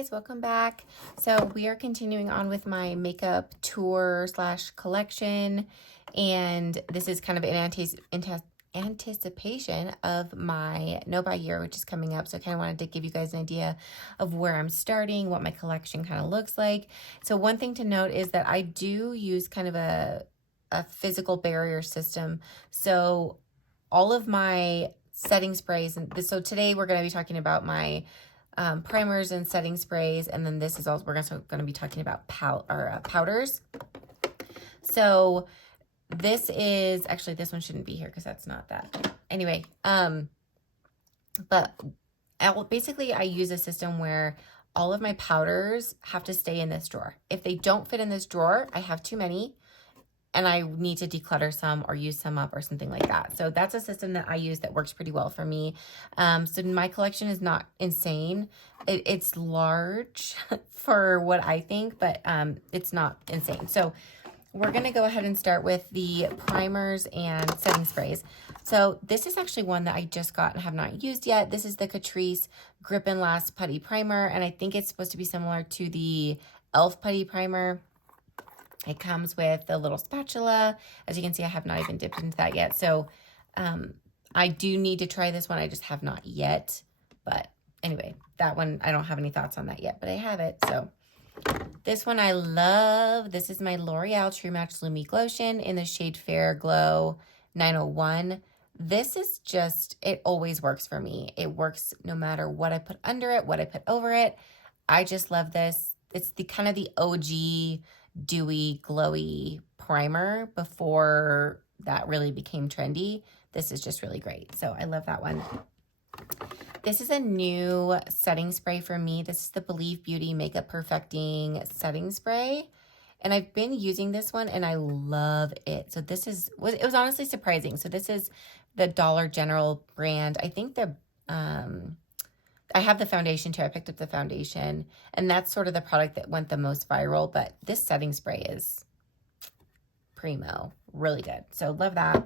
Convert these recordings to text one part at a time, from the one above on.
guys, welcome back. So we are continuing on with my makeup tour slash collection, and this is kind of in anticipation of my No Buy year, which is coming up. So I kind of wanted to give you guys an idea of where I'm starting, what my collection kind of looks like. So one thing to note is that I do use kind of a physical barrier system. So all of my setting sprays, and so today we're going to be talking about my primers and setting sprays, and then this is also we're also going to be talking about powders. So this is actually, this one shouldn't be here because that's not that. Anyway, but basically I use a system where all of my powders have to stay in this drawer. If they don't fit in this drawer, I have too many and I need to declutter some or use some up or something like that. So that's a system that I use that works pretty well for me. So my collection is not insane. It's large for what I think, but it's not insane. So we're going to go ahead and start with the primers and setting sprays. So this is actually one that I just got and have not used yet. This is the Catrice Grip and Last Putty Primer, and I think it's supposed to be similar to the e.l.f. Putty Primer. It comes with a little spatula. As you can see, I have not even dipped into that yet. So I do need to try this one. I just have not yet. But anyway, that one, I don't have any thoughts on that yet, but I have it. So this one I love. This is my L'Oreal True Match Lumique Lotion in the shade Fair Glow 901. This is just, it always works for me. It works no matter what I put under it, what I put over it. I just love this. It's the kind of the OG dewy, glowy primer before that really became trendy. This is just really great. So I love that one. This is a new setting spray for me. This is the Believe Beauty Makeup Perfecting Setting Spray. And I've been using this one and I love it. So this is, it was honestly surprising. So this is the Dollar General brand. I think I have the foundation too. I picked up the foundation, and that's sort of the product that went the most viral, but this setting spray is primo, really good. So love that.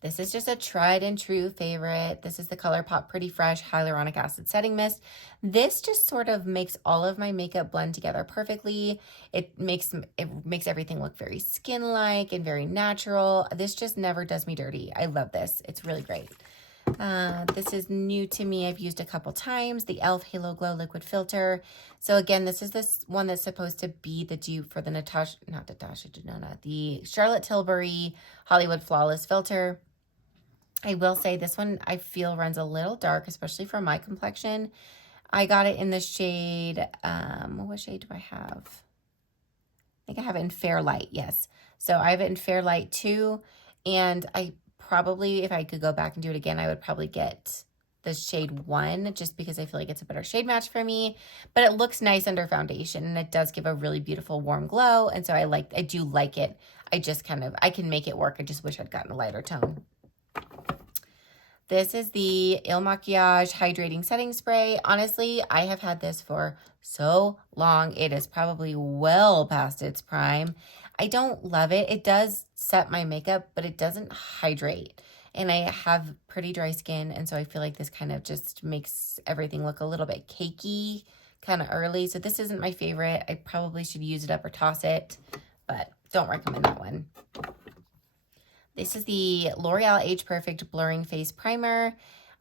This is just a tried and true favorite. This is the ColourPop Pretty Fresh Hyaluronic Acid Setting Mist. This just sort of makes all of my makeup blend together perfectly. It makes everything look very skin-like and very natural. This just never does me dirty. I love this. It's really great. This is new to me. I've used a couple times, the e.l.f. Halo Glow Liquid Filter. So again, this is this one that's supposed to be the dupe for the the Charlotte Tilbury Hollywood Flawless Filter. I will say this one I feel runs a little dark, especially for my complexion. I got it in the shade, what shade do I have? I think I have it in Fair Light, yes. So I have it in Fair Light too, and I probably, if I could go back and do it again, I would probably get the shade 1 just because I feel like it's a better shade match for me. But it looks nice under foundation and it does give a really beautiful warm glow. And so I do like it. I can make it work. I just wish I'd gotten a lighter tone. This is the Il Makiage Hydrating Setting Spray. Honestly, I have had this for so long. It is probably well past its prime. I don't love it. It does set my makeup, but it doesn't hydrate. And I have pretty dry skin, and so I feel like this kind of just makes everything look a little bit cakey kind of early. So this isn't my favorite. I probably should use it up or toss it, but don't recommend that one. This is the L'Oreal Age Perfect Blurring Face Primer.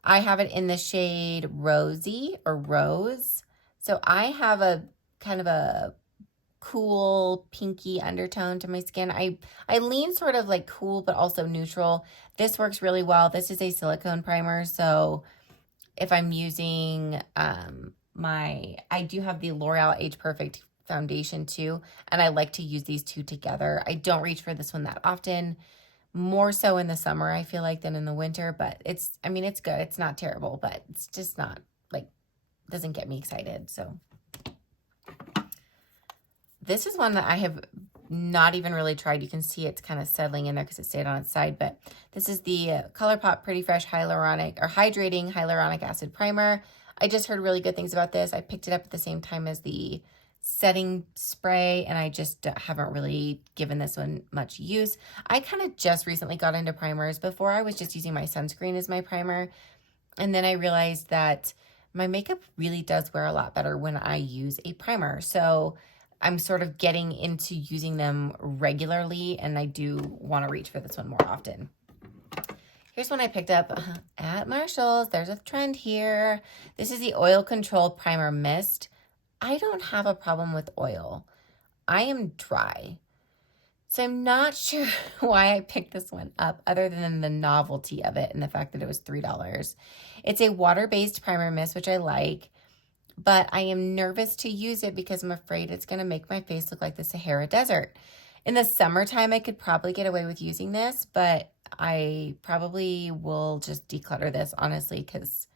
I have it in the shade Rosy or Rose. So I have a kind of a cool pinky undertone to my skin. I lean sort of like cool but also neutral. This works really well. This is a silicone primer, so if I'm using I do have the L'Oreal Age Perfect foundation too, and I like to use these two together. I don't reach for this one that often, more so in the summer I feel like than in the winter, but it's good. It's not terrible, but it's just not like, doesn't get me excited. So this is one that I have not even really tried. You can see it's kind of settling in there because it stayed on its side, but this is the ColourPop Pretty Fresh Hydrating Hyaluronic Acid Primer. I just heard really good things about this. I picked it up at the same time as the setting spray, and I just haven't really given this one much use. I kind of just recently got into primers. Before I was just using my sunscreen as my primer, and then I realized that my makeup really does wear a lot better when I use a primer. So I'm sort of getting into using them regularly, and I do want to reach for this one more often. Here's one I picked up at Marshall's. There's a trend here. This is the Oil Control Primer Mist. I don't have a problem with oil. I am dry. So I'm not sure why I picked this one up other than the novelty of it and the fact that it was $3. It's a water-based primer mist, which I like, but I am nervous to use it because I'm afraid it's going to make my face look like the Sahara Desert. In the summertime, I could probably get away with using this, but I probably will just declutter this, honestly, because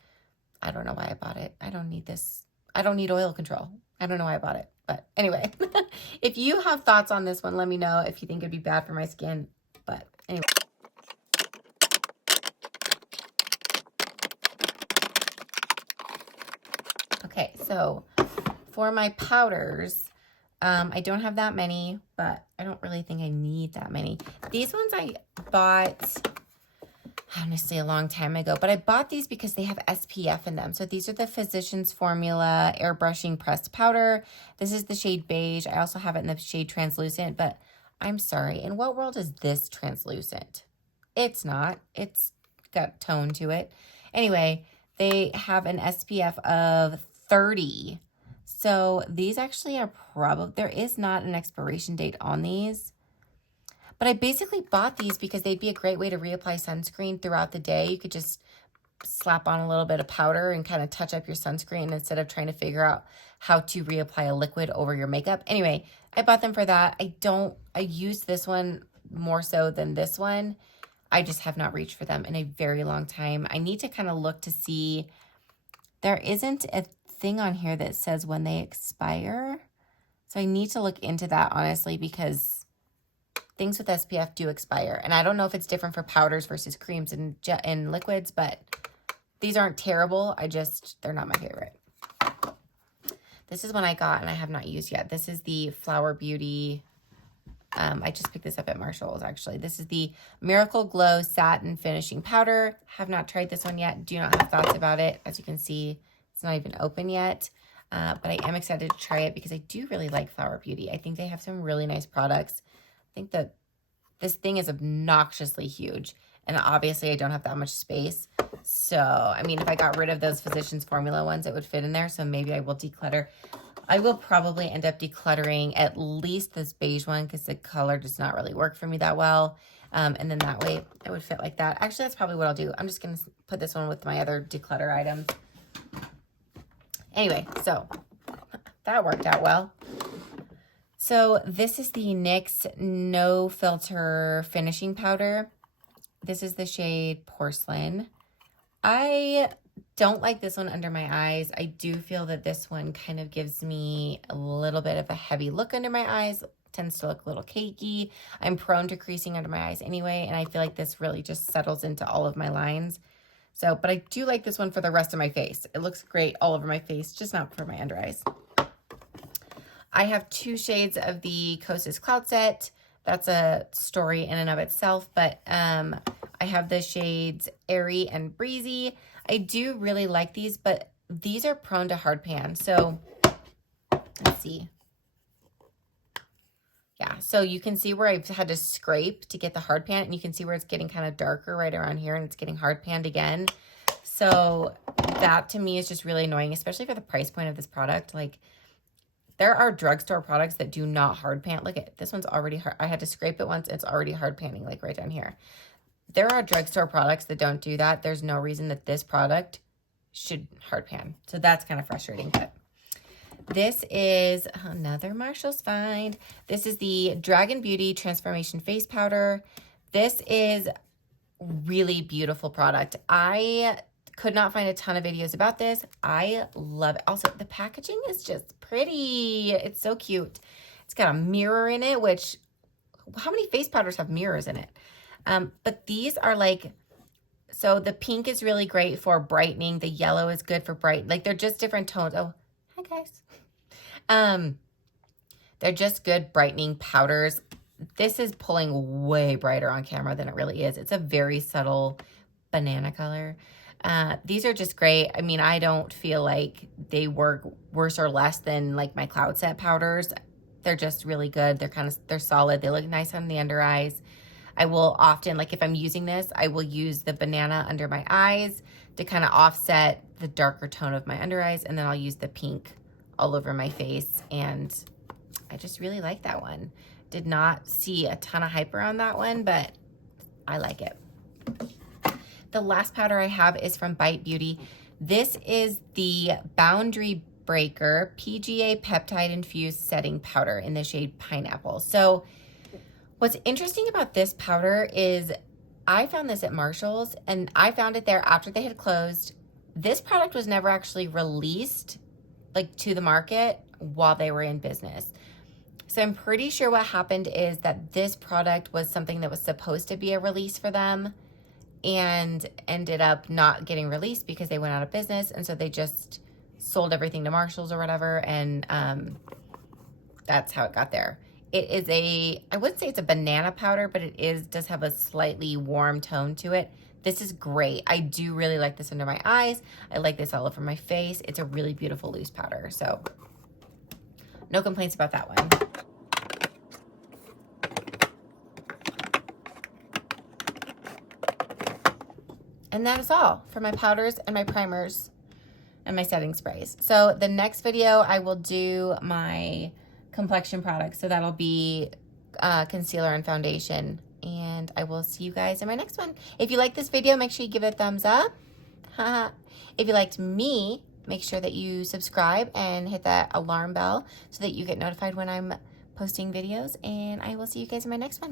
I don't know why I bought it. I don't need this. I don't need oil control. I don't know why I bought it. But anyway, if you have thoughts on this one, let me know if you think it'd be bad for my skin. But anyway. Okay, so for my powders, I don't have that many, but I don't really think I need that many. These ones I bought, honestly, a long time ago, but I bought these because they have SPF in them. So these are the Physicians Formula Airbrushing Pressed Powder. This is the shade Beige. I also have it in the shade Translucent, but I'm sorry, in what world is this translucent? It's not. It's got tone to it. Anyway, they have an SPF of 30. So these actually are probably, there is not an expiration date on these. But I basically bought these because they'd be a great way to reapply sunscreen throughout the day. You could just slap on a little bit of powder and kind of touch up your sunscreen instead of trying to figure out how to reapply a liquid over your makeup. Anyway, I bought them for that. I used this one more so than this one. I just have not reached for them in a very long time. I need to kind of look to see. There isn't a thing on here that says when they expire. So I need to look into that, honestly, because things with SPF do expire. And I don't know if it's different for powders versus creams and liquids, but these aren't terrible. They're not my favorite. This is one I got and I have not used yet. This is the Flower Beauty. I just picked this up at Marshall's, actually. This is the Miracle Glow Satin Finishing Powder. Have not tried this one yet. Do not have thoughts about it. As you can see, it's not even open yet. But I am excited to try it because I do really like Flower Beauty. I think they have some really nice products. I think that this thing is obnoxiously huge. And obviously, I don't have that much space. So, I mean, if I got rid of those Physicians Formula ones, it would fit in there. So maybe I will declutter. I will probably end up decluttering at least this beige one because the color does not really work for me that well. And then that way, it would fit like that. Actually, that's probably what I'll do. I'm just going to put this one with my other declutter items. Anyway, so that worked out well. So this is the NYX No Filter Finishing Powder. This is the shade Porcelain. I don't like this one under my eyes. I do feel that this one kind of gives me a little bit of a heavy look under my eyes. Tends to look a little cakey. I'm prone to creasing under my eyes anyway, and I feel like this really just settles into all of my lines. So, but I do like this one for the rest of my face. It looks great all over my face, just not for my under eyes. I have 2 shades of the Kosas Cloud Set. That's a story in and of itself, but I have the shades Airy and Breezy. I do really like these, but these are prone to hard pan. So let's see. Yeah, so you can see where I've had to scrape to get the hard pan, and you can see where it's getting kind of darker right around here, and it's getting hard panned again. So that to me is just really annoying, especially for the price point of this product. Like, there are drugstore products that do not hard pan. Look at this one's already hard. I had to scrape it once. It's already hard panning, like right down here. There are drugstore products that don't do that. There's no reason that this product should hard pan. So that's kind of frustrating. But this is another Marshall's find. This is the Dragon Beauty Transformation Face Powder. This is really beautiful product. I could not find a ton of videos about this. I love it. Also, the packaging is just pretty. It's so cute. It's got a mirror in it, which, how many face powders have mirrors in it? But these are like, so the pink is really great for brightening. The yellow is good for bright. Like, they're just different tones. Oh, hi guys. They're just good brightening powders. This is pulling way brighter on camera than it really is. It's a very subtle banana color. These are just great. I mean, I don't feel like they work worse or less than like my Cloud Set powders. They're just really good. They're solid. They look nice on the under eyes. I will often, like if I'm using this, I will use the banana under my eyes to kind of offset the darker tone of my under eyes. And then I'll use the pink all over my face. And I just really like that one. Did not see a ton of hype around that one, but I like it. The last powder I have is from Bite Beauty. This is the Boundary Breaker PGA Peptide Infused Setting Powder in the shade Pineapple. So what's interesting about this powder is I found this at Marshall's, and I found it there after they had closed. This product was never actually released like to the market while they were in business. So I'm pretty sure what happened is that this product was something that was supposed to be a release for them and ended up not getting released because they went out of business. And so they just sold everything to Marshall's or whatever. And that's how it got there. It is I wouldn't say it's a banana powder, but does have a slightly warm tone to it. This is great. I do really like this under my eyes. I like this all over my face. It's a really beautiful loose powder. So no complaints about that one. And that is all for my powders and my primers and my setting sprays. So the next video I will do my complexion products. So that'll be concealer and foundation. And I will see you guys in my next one. If you like this video, make sure you give it a thumbs up. If you liked me, make sure that you subscribe and hit that alarm bell so that you get notified when I'm posting videos. And I will see you guys in my next one.